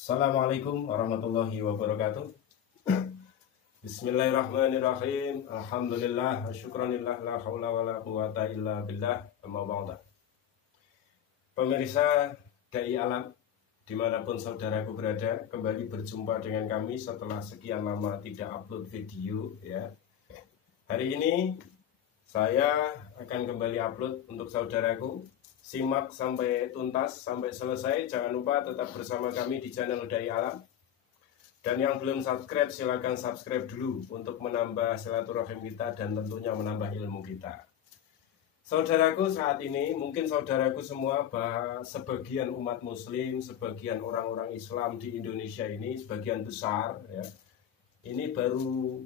Assalamualaikum warahmatullahi wabarakatuh. Bismillahirrahmanirrahim. Alhamdulillah wa syukranillah, la haula wala quwata illa billah, amma ba'da. Pemirsa Dai Alam dimanapun saudaraku berada, kembali berjumpa dengan kami setelah sekian lama tidak upload video ya. Hari ini saya akan kembali upload untuk saudaraku. Simak sampai tuntas, sampai selesai. Jangan lupa tetap bersama kami di channel Dai Alam. Dan yang belum subscribe, silakan subscribe dulu untuk menambah silaturahim kita dan tentunya menambah ilmu kita. Saudaraku, saat ini mungkin saudaraku semua, sebagian umat muslim, sebagian orang-orang Islam di Indonesia ini, sebagian besar ya, ini baru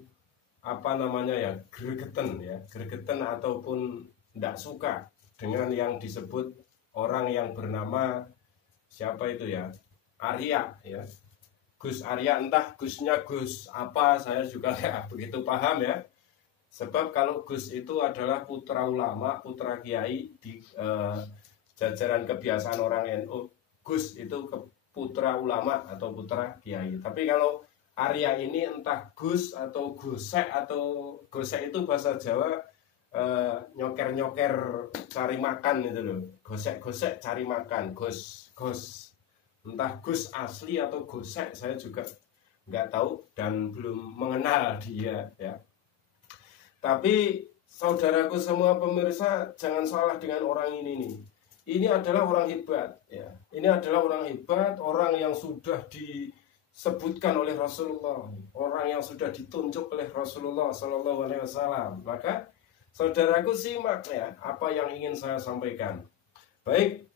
gregetan ataupun tidak suka dengan yang disebut orang yang bernama siapa itu ya, Arya ya, Gus Arya. Entah Gusnya Gus apa, saya juga nggak begitu paham ya. Sebab kalau Gus itu adalah putra ulama, putra kiai di jajaran kebiasaan orang NU. Gus itu putra ulama atau putra kiai. Tapi kalau Arya ini entah Gus atau Gosek, atau Gosek itu bahasa Jawa nyoker-nyoker cari makan itu loh. Gosek-gosek cari makan, Gus. Entah Gus asli atau Gosek, saya juga nggak tahu dan belum mengenal dia ya. Tapi saudaraku semua pemirsa, jangan salah dengan orang ini nih. Ini adalah orang hebat ya. Ini adalah orang hebat, orang yang sudah disebutkan oleh Rasulullah, orang yang sudah ditunjuk oleh Rasulullah Shallallahu Alaihi Wasallam. Maka saudaraku simak ya apa yang ingin saya sampaikan. Baik,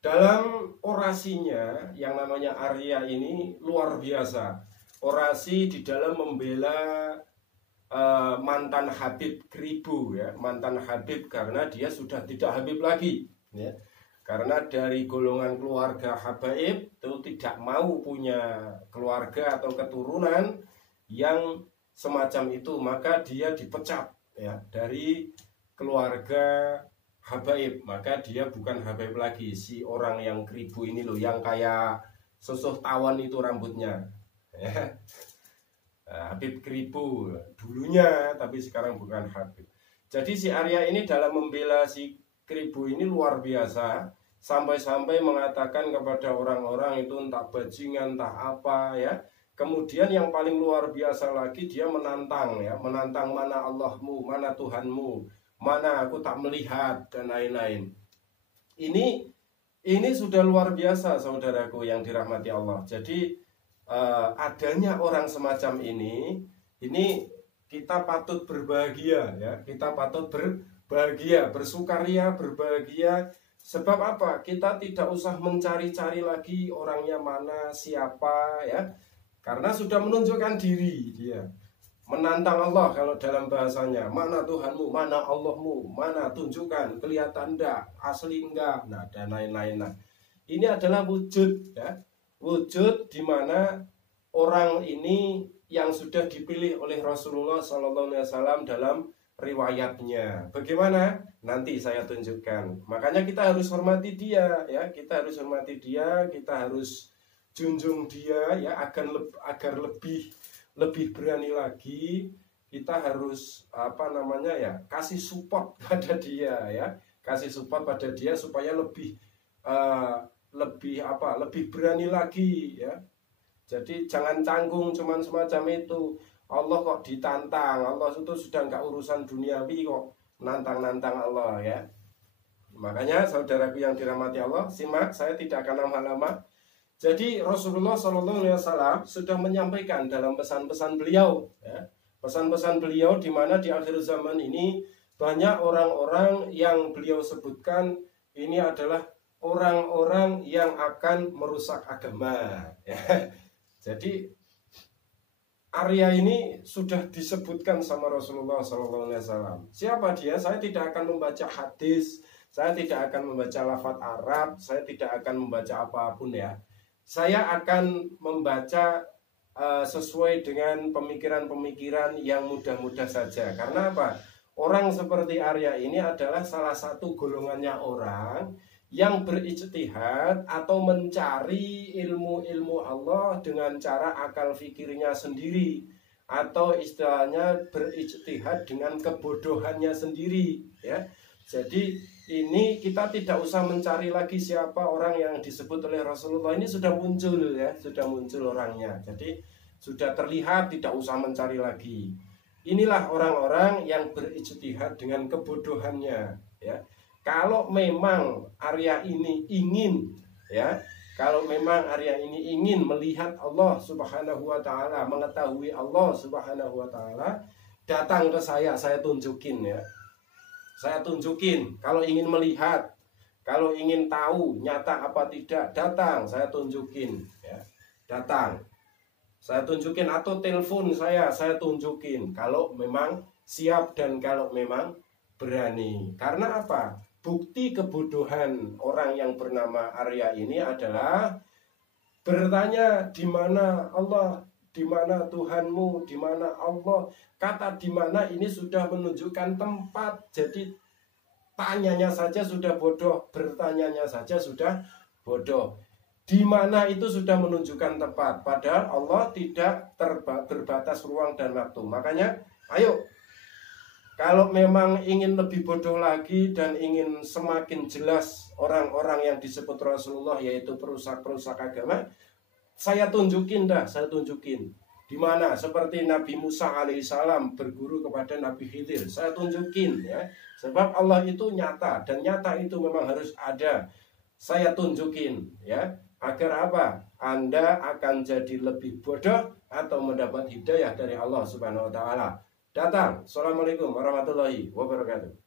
dalam orasinya yang namanya Arya ini luar biasa. Orasi di dalam membela mantan Habib Kribo ya, mantan Habib, karena dia sudah tidak Habib lagi ya. Karena dari golongan keluarga Habaib itu tidak mau punya keluarga atau keturunan yang semacam itu, maka dia dipecat ya dari keluarga Habaib. Maka dia bukan Habaib lagi, si orang yang Kribo ini loh, yang kayak susuh tawon itu rambutnya ya. Habib Kribo dulunya, tapi sekarang bukan Habib. Jadi si Arya ini dalam membela si Kribo ini luar biasa, sampai-sampai mengatakan kepada orang-orang itu entah bajingan entah apa ya. Kemudian yang paling luar biasa lagi, dia menantang ya, menantang mana Allahmu, mana Tuhanmu, mana aku tak melihat, dan lain-lain. Ini sudah luar biasa saudaraku yang dirahmati Allah. Jadi adanya orang semacam ini kita patut berbahagia ya, kita patut berbahagia, bersukaria, berbahagia. Sebab apa? Kita tidak usah mencari-cari lagi orangnya mana, siapa ya. Karena sudah menunjukkan diri dia. Menantang Allah kalau dalam bahasanya. Mana Tuhanmu, mana Allahmu, mana tunjukkan, kelihatan enggak, asli enggak, nah dan lain-lain. Nah, ini adalah wujud ya. Wujud di mana orang ini yang sudah dipilih oleh Rasulullah SAW dalam riwayatnya. Bagaimana? Nanti saya tunjukkan. Makanya kita harus hormati dia ya, kita harus hormati dia, kita harus junjung dia ya, agar lebih berani lagi. Kita harus kasih support pada dia ya, kasih support pada dia supaya lebih berani lagi ya. Jadi jangan canggung cuman semacam itu. Allah kok ditantang, Allah itu sudah nggak urusan duniawi kok nantang-nantang Allah ya. Makanya saudaraku yang dirahmati Allah, simak, saya tidak akan lama-lama. Jadi Rasulullah SAW sudah menyampaikan dalam pesan-pesan beliau ya, pesan-pesan beliau di mana di akhir zaman ini banyak orang-orang yang beliau sebutkan ini adalah orang-orang yang akan merusak agama ya. Jadi Arya ini sudah disebutkan sama Rasulullah SAW. Siapa dia? Saya tidak akan membaca hadis, saya tidak akan membaca lafaz Arab, saya tidak akan membaca apapun ya. Saya akan membaca sesuai dengan pemikiran-pemikiran yang mudah-mudah saja. Karena apa? Orang seperti Arya ini adalah salah satu golongannya orang yang berijtihad atau mencari ilmu-ilmu Allah dengan cara akal fikirnya sendiri, atau istilahnya berijtihad dengan kebodohannya sendiri, ya. Jadi ini kita tidak usah mencari lagi siapa orang yang disebut oleh Rasulullah. Ini sudah muncul, ya, sudah muncul orangnya. Jadi sudah terlihat, tidak usah mencari lagi. Inilah orang-orang yang berijtihad dengan kebodohannya, ya. Kalau memang Arya ini ingin, ya, kalau memang Arya ini ingin melihat Allah Subhanahu wa taala, mengetahui Allah Subhanahu wa taala, datang ke saya tunjukin, ya. Saya tunjukin. Kalau ingin melihat, kalau ingin tahu nyata apa tidak, datang, saya tunjukin, ya. Datang. Saya tunjukin, atau telepon saya tunjukin kalau memang siap dan kalau memang berani. Karena apa? Bukti kebodohan orang yang bernama Arya ini adalah bertanya di mana Allah, di mana Tuhanmu, di mana Allah. Kata di mana ini sudah menunjukkan tempat. Jadi tanyanya saja sudah bodoh, bertanyanya saja sudah bodoh. Di mana itu sudah menunjukkan tempat. Padahal Allah tidak berbatas ruang dan waktu. Makanya ayo, kalau memang ingin lebih bodoh lagi dan ingin semakin jelas orang-orang yang disebut Rasulullah, yaitu perusak-perusak agama, saya tunjukin dah, saya tunjukin. Di mana? Seperti Nabi Musa alaihissalam berguru kepada Nabi Khidir, saya tunjukin, ya. Sebab Allah itu nyata, dan nyata itu memang harus ada. Saya tunjukin, ya. Agar apa? Anda akan jadi lebih bodoh atau mendapat hidayah dari Allah Subhanahu wa taala. Datang. Assalamualaikum warahmatullahi wabarakatuh.